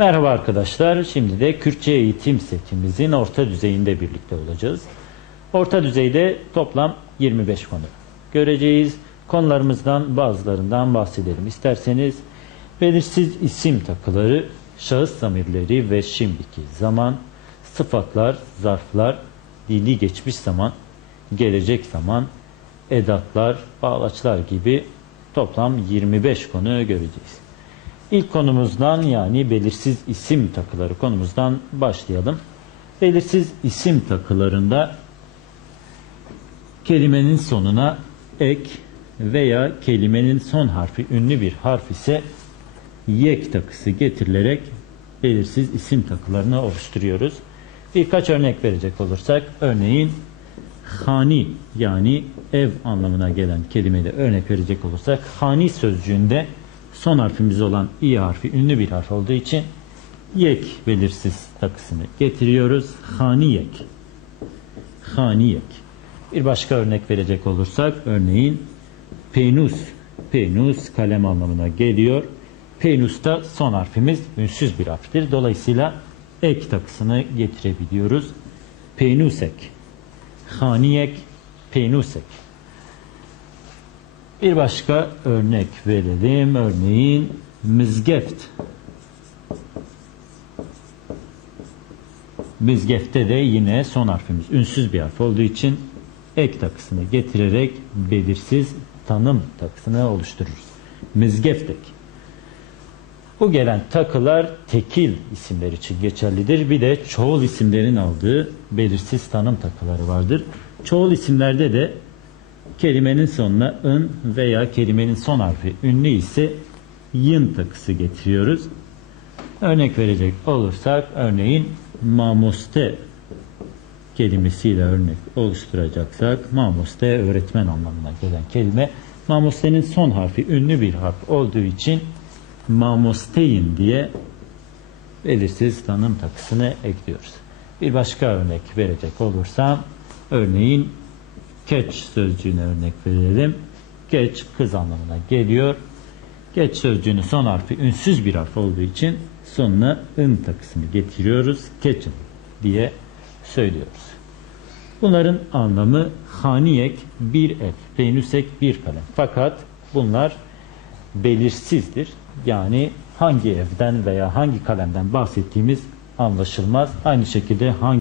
Merhaba arkadaşlar. Şimdi de Kürtçe eğitim setimizin orta düzeyinde birlikte olacağız. Orta düzeyde toplam 25 konu göreceğiz. Konularımızdan bazılarından bahsedelim. İsterseniz belirsiz isim takıları, şahıs zamirleri ve şimdiki zaman, sıfatlar, zarflar, dili geçmiş zaman, gelecek zaman, edatlar, bağlaçlar gibi toplam 25 konu göreceğiz. İlk konumuzdan yani belirsiz isim takıları konumuzdan başlayalım. Belirsiz isim takılarında kelimenin sonuna ek veya kelimenin son harfi ünlü bir harf ise yek takısı getirilerek belirsiz isim takılarını oluşturuyoruz. Birkaç örnek verecek olursak örneğin hani yani ev anlamına gelen kelimeyle örnek verecek olursak hani sözcüğünde son harfimiz olan i harfi ünlü bir harf olduğu için yek belirsiz takısını getiriyoruz. Haniyek. Haniyek. Bir başka örnek verecek olursak örneğin penus. Penus kalem anlamına geliyor. Penus'ta son harfimiz ünsüz bir harftir. Dolayısıyla ek takısını getirebiliyoruz. Penusek. Haniyek. Penusek. Bir başka örnek verelim. Örneğin mizgeft. Mizgefte de yine son harfimiz ünsüz bir harf olduğu için ek takısını getirerek belirsiz tanım takısını oluştururuz. Mizgeftek. Bu gelen takılar tekil isimler için geçerlidir. Bir de çoğul isimlerin aldığı belirsiz tanım takıları vardır. Çoğul isimlerde de kelimenin sonuna ın veya kelimenin son harfi ünlü ise yın takısı getiriyoruz. Örnek verecek olursak örneğin mamoste kelimesiyle örnek oluşturacaksak mamoste öğretmen anlamına gelen kelime mamostenin son harfi ünlü bir harf olduğu için mamosteyin diye belirsiz tanım takısını ekliyoruz. Bir başka örnek verecek olursam örneğin Geç sözcüğüne örnek verelim. Geç kız anlamına geliyor. Geç sözcüğünün son harfi ünsüz bir harf olduğu için sonuna ın takısını getiriyoruz. Keçin diye söylüyoruz. Bunların anlamı haniyek bir ev, peynüsek bir kalem. Fakat bunlar belirsizdir. Yani hangi evden veya hangi kalemden bahsettiğimiz anlaşılmaz. Aynı şekilde hangi